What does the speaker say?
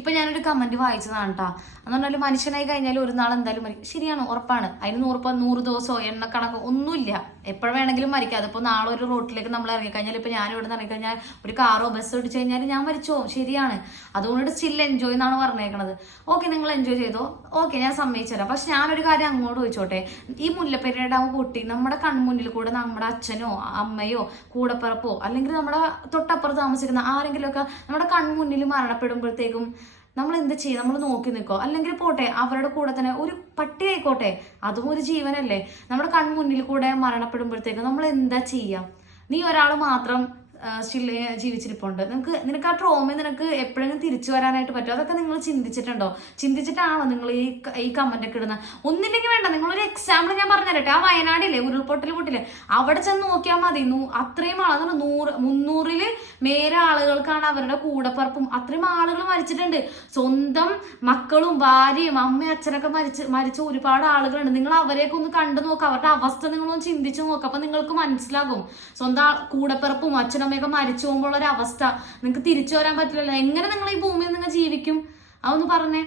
ഇപ്പൊ ഞാനൊരു കമന്റ് വായിച്ചതാണ് കേട്ടോ. എന്ന് പറഞ്ഞാൽ മനുഷ്യനായി കഴിഞ്ഞാൽ ഒരു നാൾ എന്തായാലും മരിക്കും. ശരിയാണ്, ഉറപ്പാണ്. അതിന് 100 ദിവസമോ എണ്ണക്കണക്കോ ഒന്നുമില്ല. എപ്പോഴും വേണമെങ്കിലും മരിക്കാം. അതിപ്പോ നാളെ ഒരു റോട്ടിലേക്ക് നമ്മൾ ഇറങ്ങിക്കഴിഞ്ഞാൽ, ഇപ്പൊ ഞാൻ ഇവിടെ നിന്ന് ഇറങ്ങിക്കഴിഞ്ഞാൽ ഒരു കാറോ ബസ്സോ ഇടിച്ചു കഴിഞ്ഞാൽ ഞാൻ മരിച്ചോ? ശരിയാണ്. അതുകൊണ്ട് സ്റ്റിൽ എൻജോയ് എന്നാണ് പറഞ്ഞേക്കണത്. ഓക്കെ, നിങ്ങൾ എൻജോയ് ചെയ്തോ, ഓക്കെ, ഞാൻ സമ്മതിച്ചുതരാം. പക്ഷെ ഞാനൊരു കാര്യം അങ്ങോട്ട് ചോദിച്ചോട്ടെ. ഈ മുല്ലപ്പെരിയാർ ഡാം പൊട്ടി നമ്മുടെ കൺമുന്നിൽ കൂടെ നമ്മുടെ അച്ഛനോ അമ്മയോ കൂടപ്പിറപ്പോ അല്ലെങ്കിൽ നമ്മുടെ തൊട്ടപ്പുറത്ത് താമസിക്കുന്ന ആരെങ്കിലുമൊക്കെ നമ്മുടെ കൺമുന്നിൽ മരണപ്പെടുമ്പോഴത്തേക്കും നമ്മൾ എന്ത് ചെയ്യും? നമ്മൾ നോക്കി നിൽക്കോ? അല്ലെങ്കിൽ പോട്ടെ, അവരുടെ കൂടെ തന്നെ ഒരു പട്ടി ആയിക്കോട്ടെ, അതും ഒരു ജീവനല്ലേ. നമ്മുടെ കൺമുന്നിൽ കൂടെ മരണപ്പെടുമ്പോഴത്തേക്കും നമ്മൾ എന്താ ചെയ്യാം? നീ ഒരാൾ മാത്രം സ്റ്റിൽ ജീവിച്ചിരിപ്പുണ്ട്. നിനക്ക് ആ ട്രോമ നിനക്ക് എപ്പോഴെങ്കിലും തിരിച്ചു വരാനായിട്ട് പറ്റുമോ? അതൊക്കെ നിങ്ങൾ ചിന്തിച്ചിട്ടുണ്ടോ? ചിന്തിച്ചിട്ടാണോ നിങ്ങൾ ഈ കമന്റ് ഒക്കെ ഇടുന്നത്? ഒന്നില്ലെങ്കിൽ വേണ്ട, നിങ്ങളൊരു എക്സാമ്പിൾ ഞാൻ പറഞ്ഞുതരട്ടെ. ആ വയനാടില്ലേ ഉരുൾപൊട്ടൽ പൊട്ടില്ലേ, അവിടെ ചെന്ന് നോക്കിയാൽ മതി. അത്രയും ആളുകൾ 300-ൽ മേലെ ആളുകൾക്കാണ് അവരുടെ കൂടപ്പറപ്പും അത്രയും ആളുകൾ മരിച്ചിട്ടുണ്ട്. സ്വന്തം മക്കളും ഭാര്യയും അമ്മയും അച്ഛനൊക്കെ മരിച്ച ഒരുപാട് ആളുകളുണ്ട്. നിങ്ങൾ അവരെയൊക്കെ ഒന്ന് കണ്ടു നോക്കുക, അവരുടെ അവസ്ഥ നിങ്ങളൊന്ന് ചിന്തിച്ചു നോക്കുക. അപ്പൊ നിങ്ങൾക്ക് മനസ്സിലാകും സ്വന്തം കൂടപ്പിറപ്പും അച്ഛനും ഒക്കെ മരിച്ചു പോകുമ്പോൾ ഒരു അവസ്ഥ നിങ്ങൾക്ക് തിരിച്ചു വരാൻ പറ്റില്ലല്ലോ. എങ്ങനെ നിങ്ങൾ ഈ ഭൂമിയിൽ നിങ്ങൾ ജീവിക്കും? അതൊന്ന് പറഞ്ഞേ.